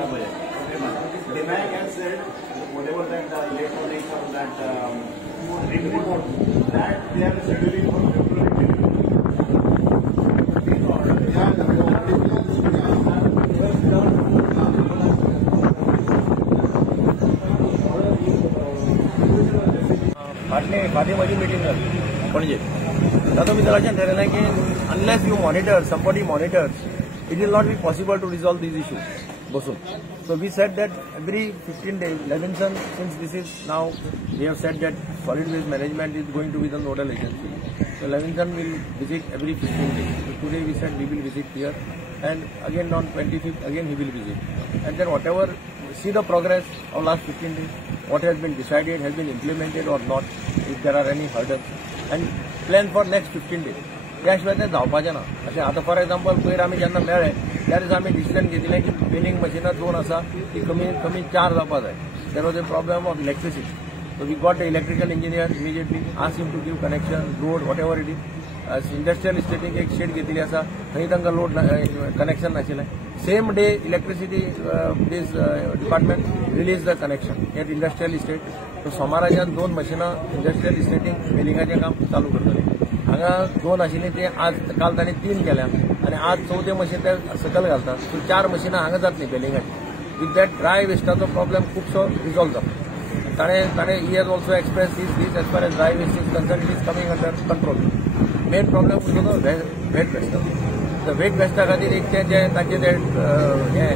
The bank has said whatever that electronics or that report that they are scheduling for February delivery. फाटली माझी meeting झाली पणजे तातूंत भितर अशें ठरयलें की unless you monitor somebody monitors it will not be possible to resolve these issues. So we said that every 15 days, Levinson, since this is now, we have said that solid waste management is going to be the nodal agency. So Levinson will visit every 15 days. So today we said we will visit here, and again on 25th, again he will visit. And then whatever, see the progress of last 15 days, what has been decided, has been implemented or not, if there are any hurdles, and plan for next 15 days. त्या शिवाय ते जावपाचें ना अशें आतां for example पयर आमी जेन्ना मेळ्ळे त्या दिसा आमी डिसिजन घेतिल्लें की बेलिंग मशिनां 2 आसा ती कमीत कमी 4 जावपाक जाय. There was a problem of electricity. So we got the electrical engineer immediately ask him to give connection load whatever it is. Industrial इस्टेटीक एक शेड घेतिल्ली आसा थंय तांकां लोड कनेक्शन नाशिल्लें. सेम डे इलेक्ट्रिसिटी दीस department release the connection at industrial estate. So सोमाराच्यान 2 मशिनां इंडस्ट्रियल इस्टेटीक बेलिंगाचें काम चालू करतलीं. हांगा 2 आशिल्लीं ती आज काल तांणी 3 केल्या आनी आज 4थें मशीन ते सकयल घालतात. सो 4 मशिनां हांगा जातलीं बेलिंगाची. विथ दॅट ड्राय वेस्टाचो प्रॉब्लेम खूबसो रिजॉल्व जाता. ताणें he has also express this as far as dry waste is concern it is coming under control. Main problem उरलो तो वेट वेस्ट. तर वेट वेस्टा खातीर एक ते तांचे ते हें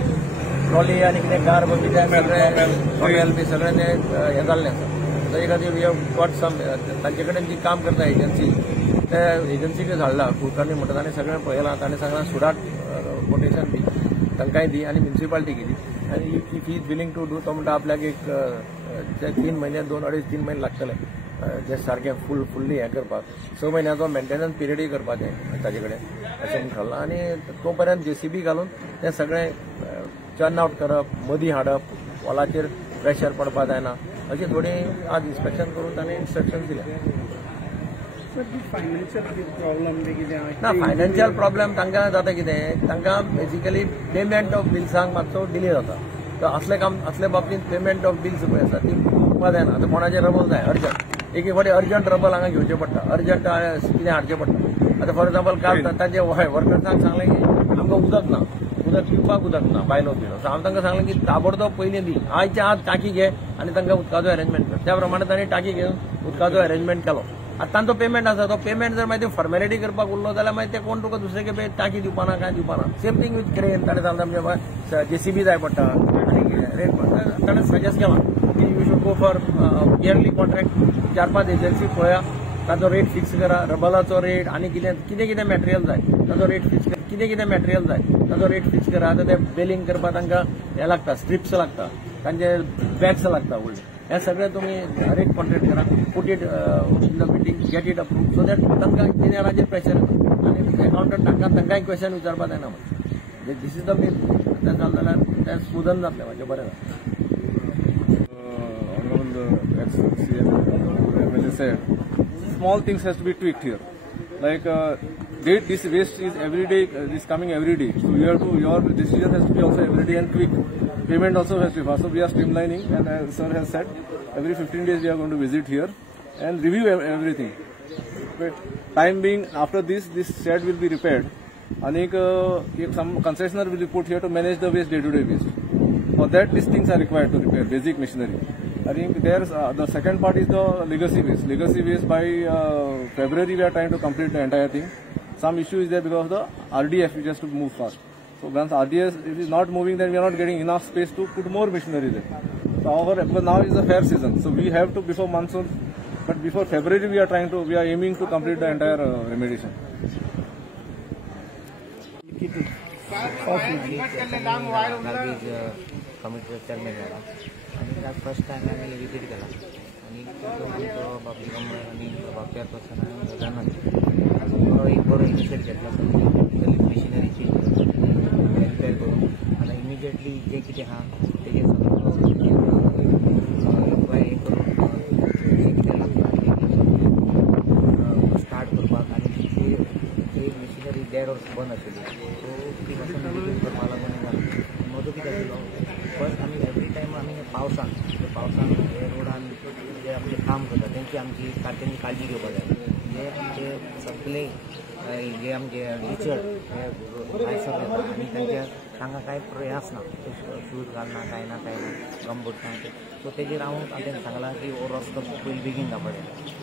ट्रॉली आनी कितें गार्ब बी ते सगळें बी सगळें ते हें जाल्लें आसा. ताचे खातीर वी हॅव गॉट सम तांचे कडेन जी काम करता एजन्सी त्या एजन्सीक धाडला. कुलकर्णी म्हणटा ताणें सगळें पळयलां. ताणें सांगलां सुडाट कोटेशन दी तांकांय दी आनी म्युन्सिपाल्टीक दी. आनी if he is willing to do तो म्हणटा आपल्याक एक 3 म्हयने 2-2.5-3 म्हयने लागतले जे सारकें फुल्ली हें करपाक. 6 म्हयन्याचो मेंटेनन्स पिरियडूय करपाचें ताजे कडेन अशें म्हूण थारलां. आनी तो पर्यंत JCB घालून तें सगळें चर्न आउट करप मदीं हाडप वॉलाचेर प्रेशर पडपा जायना अशें थोडी आज इन्स्पेक्शन करून ताणें इन्स्ट्रक्शन्स दिल्या. ना फायनान्शियल प्रॉब्लेम तांकां जाता कितें तांकां बेसिकली पेमेंट ऑफ बिल्सांक मातसो डिले जाता. तर असले बाबतींत पेमेंट ऑफ बिल्स पळय आसा ती करपा जायना. आतां कोणाचें रबल जाय अर्जंट एक फावटी अर्जंट रबल हांगा घेवचें पडटा अर्जंट कितें हाडचें पडटा. आतां फॉर एग्जाम्पल काल तांचे वर्कर्सांक सांगलें की आमकां उदक ना उदक पिवपाक उदक ना बायलो बिलो. सो हांवें तांकां सांगलें की ताबडतोब पयलीं दी आयच्या आज टाकी घे आनी तांकां उदकाचो अरेंजमेंट कर. त्या प्रमाणे तांणी टाकी घेवन उदकाचो अरेंजमेंट केलो. आतां तांचो पेमेंट आसा तो पेमेंट जर मागीर फॉर्मेलिटी करपाक उरलो जाल्यार मागीर ते कोण तुका दुसरे खेपे टाकी दिवपाना काय दिवपाना. Same thing with crane. ताणें सांगता म्हणजे JCB जाय पडटा आनी रेट पडटा. ताणें सजेस्ट केलां की you should go for yearly contract 4-5 agency पळया ताचो रेट फिक्स करा. रबलाचो रेट आनी कितें मॅटेरियल जाय ताचो रेट फिक्स करा. कितें मॅटेरियल जाय ताचो रेट फिक्स करा. आतां ते बेलिंग करपाक तांकां हें लागता स्ट्रिप्स लागता तांचे बॅग्स लागता व्हडले. हे सगळें तुमी रेट कॉन्ट्रॅक्ट करा put it in the meeting get it approve so that तांकां इंजिनियरांचेर प्रेशर येता आनी एकावंटंट तांकांय क्वेश्चन विचारपाक जायना. म्हणजे दीस इज द मेन तें जालें जाल्यार तें स्मुदन जातलें म्हणजे बरें जातलें. Small things has to be tweaked here. Like this waste is every day, is coming every day. So your decision has to be also every day and quick. Payment also has to be fast. So we are streamlining, and as sir has said, every 15 days we are going to visit here and review everything. Time being, after this shed will be repaired. And some concessionaire will be put here to manage the waste day-to-day waste. For that, these things are required to repair basic machinery. I think there's the second part is the legacy waste. Legacy waste by February we are trying to complete the entire thing. Some issue is there because of the RDF which has to move fast. So once RDF is not moving, then we are not getting enough space to put more machinery there. So however, because now is the fair season, so we have to before monsoon, but before February we are aiming to complete the entire remediation. Committee chairman झाला आणि त्या first time आम्ही visit केला आणि तो बाबी कमर आणि बाप्यार पासून जाणार एक बरो इनिशिएट घेतला मशिनरीची रिपेअर करून आता इमिजिएटली जे कितें आहा तेजे सगळं इन्क्वायरी करून जे कितें लागता स्टार्ट करपाक आनी जी मशिनरी देर बंद आशिल्ली सो ती मातसो मला पण मदत कितें जातलो फर्स्ट आमी एवरी टायम आमी पावसान हे रोडान जे आमचे काम करता तेंची आमची तेंची काळजी घेवपाक जाय जे आमचे सगळे जे आमचे टिचर हे आयसर येता आनी तेंचे तांकां कांय प्रयास ना शूज घालना कांय ना गमबूट ना सो तेजेर हांव तेंकां सांगलां की हो रस्तो पयलीं बेगीन जावपा जाय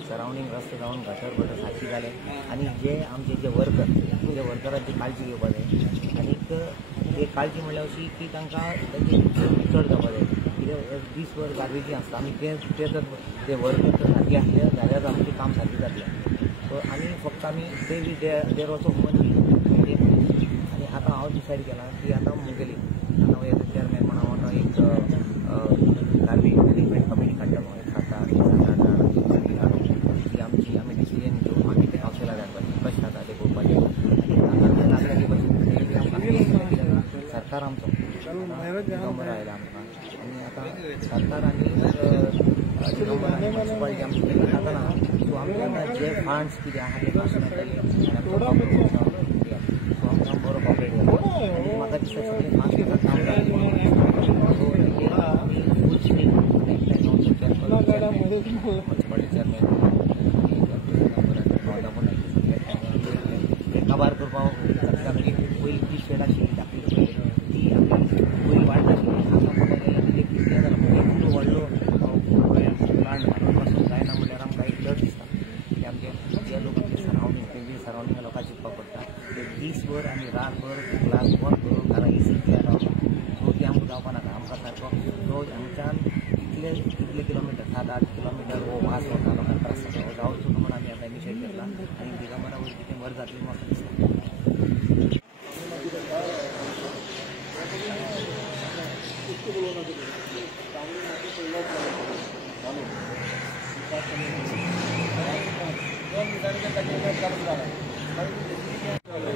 सरावंडींग रस्तो जावन गटर सारकी जाले आनी जे आमचे जे वर्करांची काळजी घेवपाक जाय आनीक हे काळजी म्हणल्यार अशी की तांकां तेंचे चड जावपाक जाय कित्याक दीसभर गार्बेजी आसता आनी ते वर्कर जर सारके आसले जाल्यार आमचें काम सारकें जातलें सो आनी फक्त आमी देर वचूंक मनी आनी आतां हांव डिसायड केलां की आतां मुगेली आतां हांव एज चेअरमॅन म्हण हांव आतां एक गार्बेज मॅनेजमेंट कमिटी काडटलो एक 7-8 की आमी डिसिजन घेवन मागीर ते कावन्सिलार हाडपाचें कशें जाता तें पळोवपाचें आनी तांकां लागले भाशेन सरकार आमचो नंबर आयला आमकां आनी आतां सरकार आनी म्युनिसिपालिटी आमची जाताना सो आमकां जे फंड्स कितें आहा ते सो आमकां बरो कॉपरेट करता आनी म्हाका दिसता सगळें फास्ट काम जाता सो आमी फूल स्पीड म्युनिसिपालिटी चेअरमॅन काबार करपाक म्हणजे पयलीं ती शेड आशिल्ली धाकटी ती आमी पयलीं वाट नाशिल्ली आतां पळोवपाक गेल्यार ती कितें जालां म्हणजे इतलो व्हडलो प्लांट बांदपासून जायना म्हणल्यार आमकां एक डर दिसता की आमचे जे लोक आमचे सरावंडींग तेंची सरावंडींग लोकांक शिकपाक पडटा ते दीसभर आनी रातभर ग्लास बंद करून घरां एसी तयार रावता सो ती आमकां जावपा नाका आमकां सारको रोज हांगच्यान कितले किलोमिटर 7-8 किलोमिटर हो वास वता लोकांक त्रास जाता हो जावचो न्हू म्हणून आमी आतां इनिशिएट केला आनी दिगंबरा वयर कितें बरें जातलें म्हाका दिसता Kalau